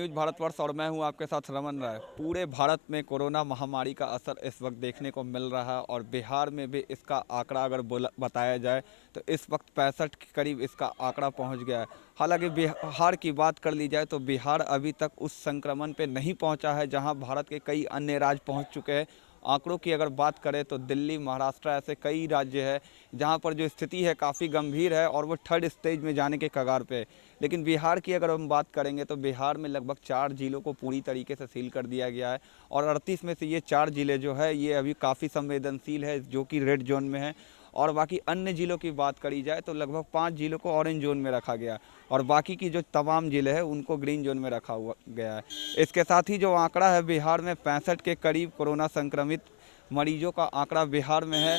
News Bharatvarsh और मैं हूं आपके साथ रमन राय। पूरे भारत में कोरोना महामारी का असर इस वक्त देखने को मिल रहा है और बिहार में भी इसका आंकड़ा अगर बताया जाए तो इस वक्त 65 के करीब इसका आंकड़ा पहुंच गया है। हालांकि बिहार की बात कर ली जाए तो बिहार अभी तक उस संक्रमण पे नहीं पहुंचा है जहां भारत के कई अन्य राज्य पहुंच चुके हैं। आंकड़ों की अगर बात करें तो दिल्ली, महाराष्ट्र ऐसे कई राज्य है जहां पर जो स्थिति है काफ़ी गंभीर है और वो थर्ड स्टेज में जाने के कगार पे है। लेकिन बिहार की अगर हम बात करेंगे तो बिहार में लगभग 4 जिलों को पूरी तरीके से सील कर दिया गया है और 38 में से ये 4 जिले जो है ये अभी काफ़ी संवेदनशील है, जो कि रेड जोन में है। और बाकी अन्य जिलों की बात करी जाए तो लगभग 5 जिलों को ऑरेंज जोन में रखा गया और बाकी की जो तमाम जिले हैं उनको ग्रीन जोन में रखा हुआ गया है। इसके साथ ही जो आंकड़ा है बिहार में 65 के करीब कोरोना संक्रमित मरीजों का आंकड़ा बिहार में है।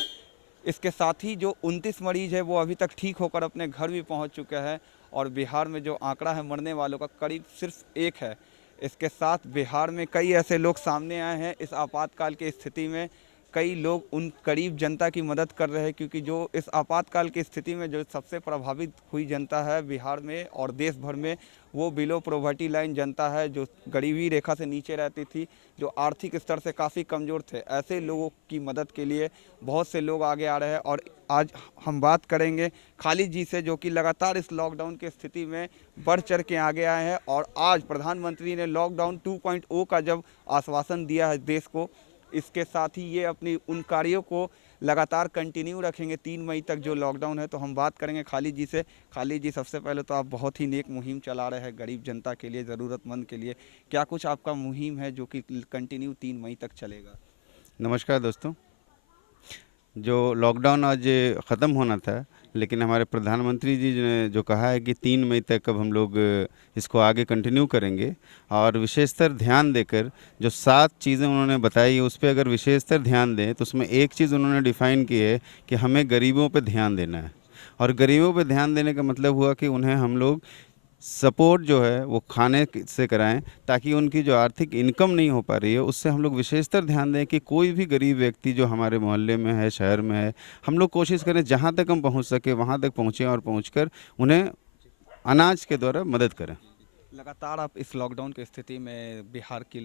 इसके साथ ही जो 29 मरीज है वो अभी तक ठीक होकर अपने घर भी पहुंच चुके हैं और बिहार में जो आंकड़ा है मरने वालों का करीब सिर्फ 1 है। इसके साथ बिहार में कई ऐसे लोग सामने आए हैं इस आपातकाल की स्थिति में। कई लोग उन गरीब जनता की मदद कर रहे हैं क्योंकि जो इस आपातकाल की स्थिति में जो सबसे प्रभावित हुई जनता है बिहार में और देश भर में, वो बिलो पॉवर्टी लाइन जनता है जो गरीबी रेखा से नीचे रहती थी, जो आर्थिक स्तर से काफ़ी कमज़ोर थे। ऐसे लोगों की मदद के लिए बहुत से लोग आगे आ रहे हैं और आज हम बात करेंगे खालिद जी से, जो कि लगातार इस लॉकडाउन की स्थिति में बढ़ चढ़ के आगे आए हैं। और आज प्रधानमंत्री ने लॉकडाउन 2.0 का जब आश्वासन दिया है देश को, इसके साथ ही ये अपनी उन कार्यों को लगातार कंटिन्यू रखेंगे 3 मई तक जो लॉकडाउन है। तो हम बात करेंगे खालिद जी से। खालिद जी, सबसे पहले तो आप बहुत ही नेक मुहिम चला रहे हैं गरीब जनता के लिए, ज़रूरतमंद के लिए। क्या कुछ आपका मुहिम है जो कि कंटिन्यू 3 मई तक चलेगा? नमस्कार दोस्तों। जो लॉकडाउन आज ख़त्म होना था, लेकिन हमारे प्रधानमंत्री जी ने जो कहा है कि 3 मई तक अब हम लोग इसको आगे कंटिन्यू करेंगे और विशेषतर ध्यान देकर जो 7 चीज़ें उन्होंने बताई उस पे अगर विशेषतर ध्यान दें तो उसमें एक चीज़ उन्होंने डिफ़ाइन की है कि हमें गरीबों पे ध्यान देना है। और गरीबों पे ध्यान देने का मतलब हुआ कि उन्हें हम लोग सपोर्ट जो है वो से कराएं, ताकि उनकी जो आर्थिक इनकम नहीं हो पा रही है उससे हम लोग विशेषतर ध्यान दें कि कोई भी गरीब व्यक्ति जो हमारे मोहल्ले में है, शहर में है, हम लोग कोशिश करें जहाँ तक हम पहुँच सके वहाँ तक पहुँचें और पहुँचकर उन्हें अनाज के द्वारा मदद करें। लगातार आप इस लॉकडाउन की स्थिति में बिहार की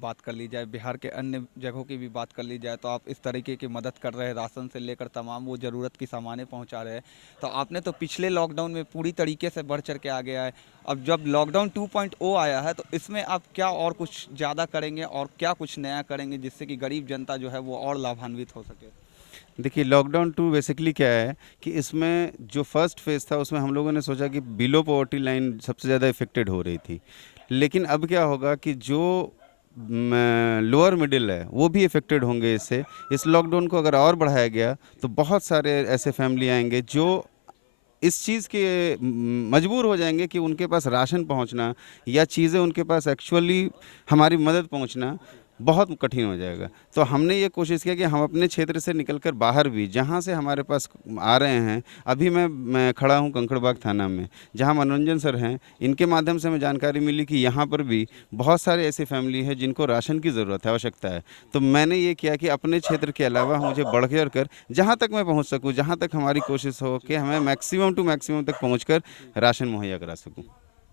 बात कर ली जाए, बिहार के अन्य जगहों की भी बात कर ली जाए, तो आप इस तरीके की मदद कर रहे हैं, राशन से लेकर तमाम वो ज़रूरत की सामानें पहुंचा रहे हैं। तो आपने तो पिछले लॉकडाउन में पूरी तरीके से बढ़ चढ़ के आगे आए। अब जब लॉकडाउन 2.0 आया है तो इसमें आप क्या और कुछ ज़्यादा करेंगे और क्या कुछ नया करेंगे जिससे कि गरीब जनता जो है वो और लाभान्वित हो सके? देखिए, लॉकडाउन 2 बेसिकली क्या है कि इसमें जो फर्स्ट फेज़ था उसमें हम लोगों ने सोचा कि बिलो पॉवर्टी लाइन सबसे ज़्यादा इफ़ेक्टेड हो रही थी। लेकिन अब क्या होगा कि जो लोअर मिडिल है वो भी इफ़ेक्टेड होंगे इससे। इस लॉकडाउन को अगर और बढ़ाया गया तो बहुत सारे ऐसे फैमिली आएँगे जो इस चीज़ के मजबूर हो जाएँगे कि उनके पास राशन पहुँचना या चीज़ें उनके पास एक्चुअली हमारी मदद पहुँचना बहुत कठिन हो जाएगा। तो हमने ये कोशिश किया कि हम अपने क्षेत्र से निकलकर बाहर भी जहाँ से हमारे पास आ रहे हैं, अभी मैं खड़ा हूँ कंकड़बाग थाना में, जहाँ मनोरंजन सर हैं, इनके माध्यम से हमें जानकारी मिली कि यहाँ पर भी बहुत सारे ऐसी फैमिली है जिनको राशन की ज़रूरत है, आवश्यकता है। तो मैंने ये किया कि अपने क्षेत्र के अलावा मुझे बढ़ कर जहाँ तक मैं पहुँच सकूँ, जहाँ तक हमारी कोशिश हो कि हमें मैक्सिमम टू मैक्सिमम तक पहुँचकर राशन मुहैया करा सकूँ।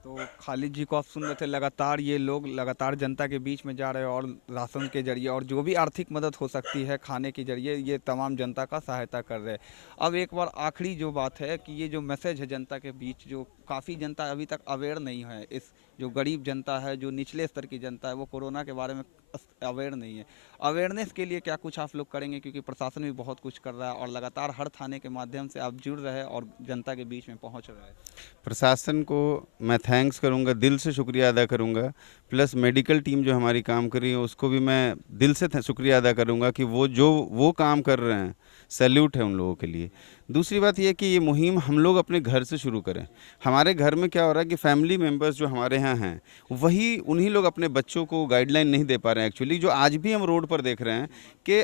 तो खालिद जी को आप सुन रहे थे, लगातार ये लोग लगातार जनता के बीच में जा रहे हैं और राशन के जरिए और जो भी आर्थिक मदद हो सकती है खाने के जरिए ये तमाम जनता का सहायता कर रहे हैं। अब एक बार आखिरी जो बात है कि ये जो मैसेज है जनता के बीच, जो काफ़ी जनता अभी तक अवेयर नहीं है, इस जो गरीब जनता है, जो निचले स्तर की जनता है, वो कोरोना के बारे में अवेयर नहीं है। अवेयरनेस के लिए क्या कुछ आप लोग करेंगे, क्योंकि प्रशासन भी बहुत कुछ कर रहा है और लगातार हर थाने के माध्यम से आप जुड़ रहे हैं और जनता के बीच में पहुँच रहे हैं? प्रशासन को मैं थैंक्स करूंगा, दिल से शुक्रिया अदा करूंगा। प्लस मेडिकल टीम जो हमारी काम कर रही है उसको भी मैं दिल से शुक्रिया अदा करूंगा कि वो काम कर रहे हैं, सैल्यूट है उन लोगों के लिए। दूसरी बात ये कि ये मुहिम हम लोग अपने घर से शुरू करें। हमारे घर में क्या हो रहा है कि फैमिली मेम्बर्स जो हमारे यहाँ हैं वही उन्हीं लोग अपने बच्चों को गाइडलाइन नहीं दे पा रहे हैं एक्चुअली, जो आज भी हम रोड पर देख रहे हैं कि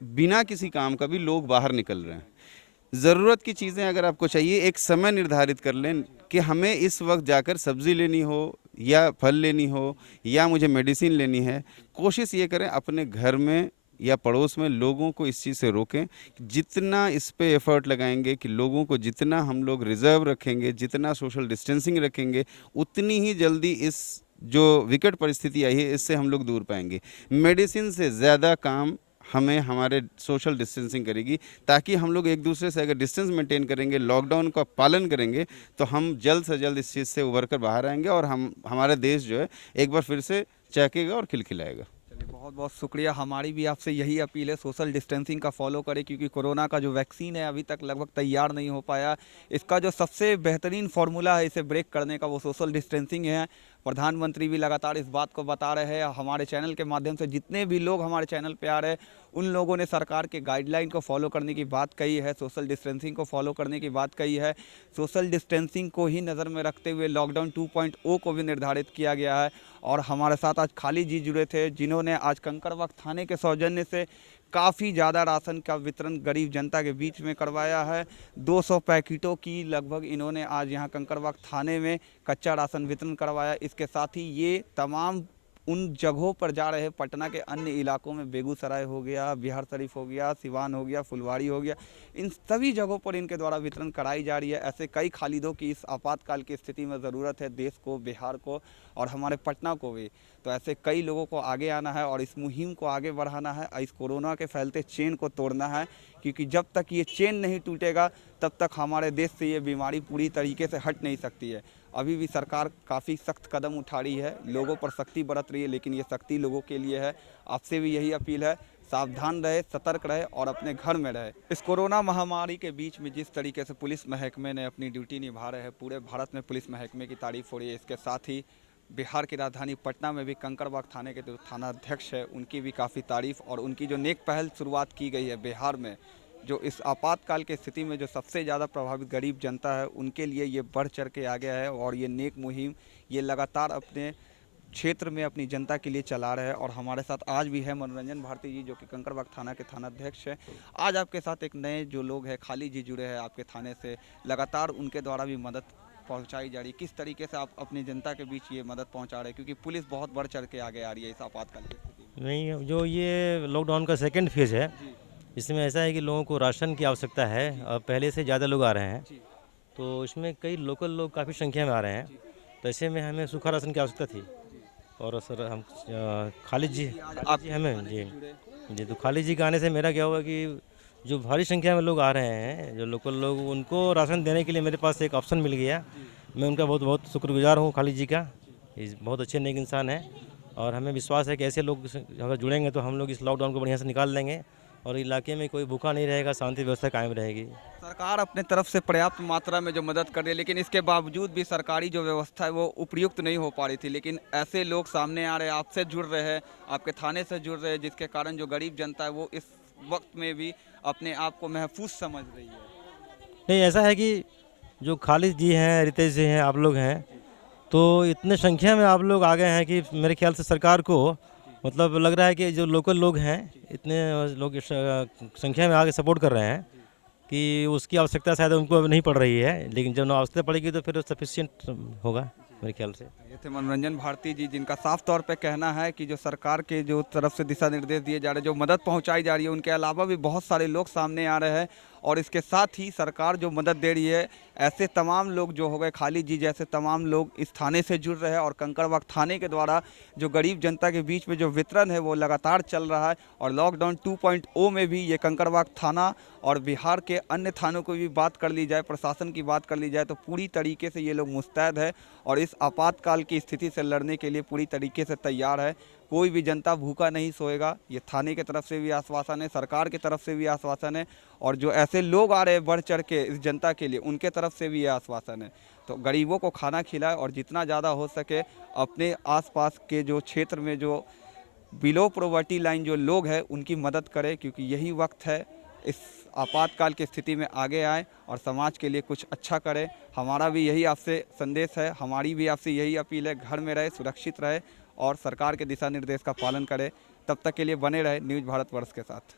बिना किसी काम का भी लोग बाहर निकल रहे हैं। ज़रूरत की चीज़ें अगर आपको चाहिए, एक समय निर्धारित कर लें कि हमें इस वक्त जाकर सब्ज़ी लेनी हो या फल लेनी हो या मुझे मेडिसिन लेनी है। कोशिश ये करें अपने घर में या पड़ोस में लोगों को इस चीज़ से रोकें। जितना इस पे एफ़र्ट लगाएंगे कि लोगों को जितना हम लोग रिज़र्व रखेंगे, जितना सोशल डिस्टेंसिंग रखेंगे, उतनी ही जल्दी इस जो विकट परिस्थिति आई है इससे हम लोग दूर पाएंगे। मेडिसिन से ज़्यादा काम हमें हमारे सोशल डिस्टेंसिंग करेगी, ताकि हम लोग एक दूसरे से अगर डिस्टेंस मेंटेन करेंगे, लॉकडाउन का पालन करेंगे, तो हम जल्द से जल्द इस चीज़ से उभर कर बाहर आएंगे और हम हमारा देश जो है एक बार फिर से चहकेगा और खिलखिलाएगा। चलिए, बहुत बहुत शुक्रिया। हमारी भी आपसे यही अपील है, सोशल डिस्टेंसिंग का फॉलो करें, क्योंकि कोरोना का जो वैक्सीन है अभी तक लगभग तैयार नहीं हो पाया। इसका जो सबसे बेहतरीन फार्मूला है इसे ब्रेक करने का, वो सोशल डिस्टेंसिंग है। प्रधानमंत्री भी लगातार इस बात को बता रहे हैं। हमारे चैनल के माध्यम से जितने भी लोग हमारे चैनल पे आ रहे हैं उन लोगों ने सरकार के गाइडलाइन को फॉलो करने की बात कही है, सोशल डिस्टेंसिंग को फॉलो करने की बात कही है। सोशल डिस्टेंसिंग को ही नज़र में रखते हुए लॉकडाउन 2.0 को भी निर्धारित किया गया है। और हमारे साथ आज खाली जी जुड़े थे, जिन्होंने आज कंकड़बाग थाने के सौजन्य से काफ़ी ज़्यादा राशन का वितरण गरीब जनता के बीच में करवाया है। 200 पैकेटों की लगभग इन्होंने आज यहाँ कंकड़बाग थाने में कच्चा राशन वितरण करवाया। इसके साथ ही ये तमाम उन जगहों पर जा रहे हैं, पटना के अन्य इलाकों में, बेगूसराय हो गया, बिहार शरीफ हो गया, सिवान हो गया, फुलवाड़ी हो गया, इन सभी जगहों पर इनके द्वारा वितरण कराई जा रही है। ऐसे कई खालिदों की इस आपातकाल की स्थिति में ज़रूरत है देश को, बिहार को और हमारे पटना को भी। तो ऐसे कई लोगों को आगे आना है और इस मुहिम को आगे बढ़ाना है, इस कोरोना के फैलते चेन को तोड़ना है, क्योंकि जब तक ये चेन नहीं टूटेगा तब तक हमारे देश से ये बीमारी पूरी तरीके से हट नहीं सकती है। अभी भी सरकार काफ़ी सख्त कदम उठा रही है, लोगों पर सख्ती बरत रही है, लेकिन ये सख्ती लोगों के लिए है। आपसे भी यही अपील है, सावधान रहे, सतर्क रहे और अपने घर में रहे। इस कोरोना महामारी के बीच में जिस तरीके से पुलिस महकमे ने अपनी ड्यूटी निभा रहे हैं, पूरे भारत में पुलिस महकमे की तारीफ हो रही है। इसके साथ ही बिहार की राजधानी पटना में भी कंकड़बाग थाने के जो थानाध्यक्ष है उनकी भी काफ़ी तारीफ, और उनकी जो नेक पहल शुरुआत की गई है बिहार में, जो इस आपातकाल की स्थिति में जो सबसे ज़्यादा प्रभावित गरीब जनता है उनके लिए ये बढ़ चढ़ के आ गया है। और ये नेक मुहिम ये लगातार अपने क्षेत्र में अपनी जनता के लिए चला रहे हैं। और हमारे साथ आज भी है मनोरंजन भारती जी, जो कि कंकड़बाग थाना के थानाध्यक्ष है। आज आपके साथ एक नए जो लोग हैं, खाली जी, जुड़े हैं आपके थाने से, लगातार उनके द्वारा भी मदद पहुंचाई जा रही है। किस तरीके से आप अपनी जनता के बीच ये मदद पहुंचा रहे हैं, क्योंकि पुलिस बहुत बढ़ चढ़ के आगे आ रही है इस आपातकाल की स्थिति में? नहीं, जो ये लॉकडाउन का सेकंड फेज़ है, जी इसमें ऐसा है कि लोगों को राशन की आवश्यकता है और पहले से ज़्यादा लोग आ रहे हैं, जी तो इसमें कई लोकल लोग काफ़ी संख्या में आ रहे हैं। तो ऐसे में हमें सूखा राशन की आवश्यकता थी और सर हम खालिद जी हमें जी तो खालिद जी के आने से मेरा क्या हुआ कि जो भारी संख्या में लोग आ रहे हैं, जो लोकल लोग, उनको राशन देने के लिए मेरे पास एक ऑप्शन मिल गया। मैं उनका बहुत बहुत शुक्रगुजार हूँ, खालिद जी का। इस बहुत अच्छे नेक इंसान है और हमें विश्वास है कि ऐसे लोग अगर जुड़ेंगे तो हम लोग इस लॉकडाउन को बढ़िया से निकाल लेंगे और इलाके में कोई भूखा नहीं रहेगा, शांति व्यवस्था कायम रहेगी। सरकार अपने तरफ से पर्याप्त मात्रा में जो मदद कर रही है, लेकिन इसके बावजूद भी सरकारी जो व्यवस्था है वो उपयुक्त नहीं हो पा रही थी। लेकिन ऐसे लोग सामने आ रहे हैं, आपसे जुड़ रहे हैं, आपके थाने से जुड़ रहे हैं, जिसके कारण जो गरीब जनता है वो इस वक्त में भी अपने आप को महफूज समझ रही है। नहीं, ऐसा है कि जो खालिद जी हैं, रितेश जी हैं, आप लोग हैं, तो इतने संख्या में आप लोग आ गए हैं कि मेरे ख्याल से सरकार को मतलब लग रहा है कि जो लोकल लोग हैं, इतने लोग संख्या में आके सपोर्ट कर रहे हैं कि उसकी आवश्यकता शायद उनको अब नहीं पड़ रही है, लेकिन जब आवश्यकता पड़ेगी तो फिर सफिशिएंट होगा मेरे ख्याल से। ये थे मनोरंजन भारती जी, जिनका साफ तौर पे कहना है कि जो सरकार के जो तरफ से दिशा निर्देश दिए जा रहे हैं, जो मदद पहुंचाई जा रही है, उनके अलावा भी बहुत सारे लोग सामने आ रहे हैं। और इसके साथ ही सरकार जो मदद दे रही है, ऐसे तमाम लोग जो हो गए, खालिद जी जैसे तमाम लोग इस थाने से जुड़ रहे हैं। और कंकड़बाग थाने के द्वारा जो गरीब जनता के बीच में जो वितरण है वो लगातार चल रहा है। और लॉकडाउन 2.0 में भी ये कंकड़बाग थाना और बिहार के अन्य थानों को भी बात कर ली जाए, प्रशासन की बात कर ली जाए, तो पूरी तरीके से ये लोग मुस्तैद है और इस आपातकाल की स्थिति से लड़ने के लिए पूरी तरीके से तैयार है। कोई भी जनता भूखा नहीं सोएगा, ये थाने की तरफ से भी आश्वासन है, सरकार की तरफ से भी आश्वासन है। और जो ऐसे लोग आ रहे हैं बढ़ चढ़ के इस जनता के लिए, उनके तरफ से भी ये आश्वासन है। तो गरीबों को खाना खिलाए और जितना ज़्यादा हो सके अपने आसपास के जो क्षेत्र में जो बिलो पॉवर्टी लाइन जो लोग हैं उनकी मदद करें, क्योंकि यही वक्त है इस आपातकाल की स्थिति में आगे आए और समाज के लिए कुछ अच्छा करें। हमारा भी यही आपसे संदेश है, हमारी भी आपसे यही अपील है, घर में रहे, सुरक्षित रहे और सरकार के दिशा निर्देश का पालन करें। तब तक के लिए बने रहे न्यूज़ भारतवर्ष के साथ।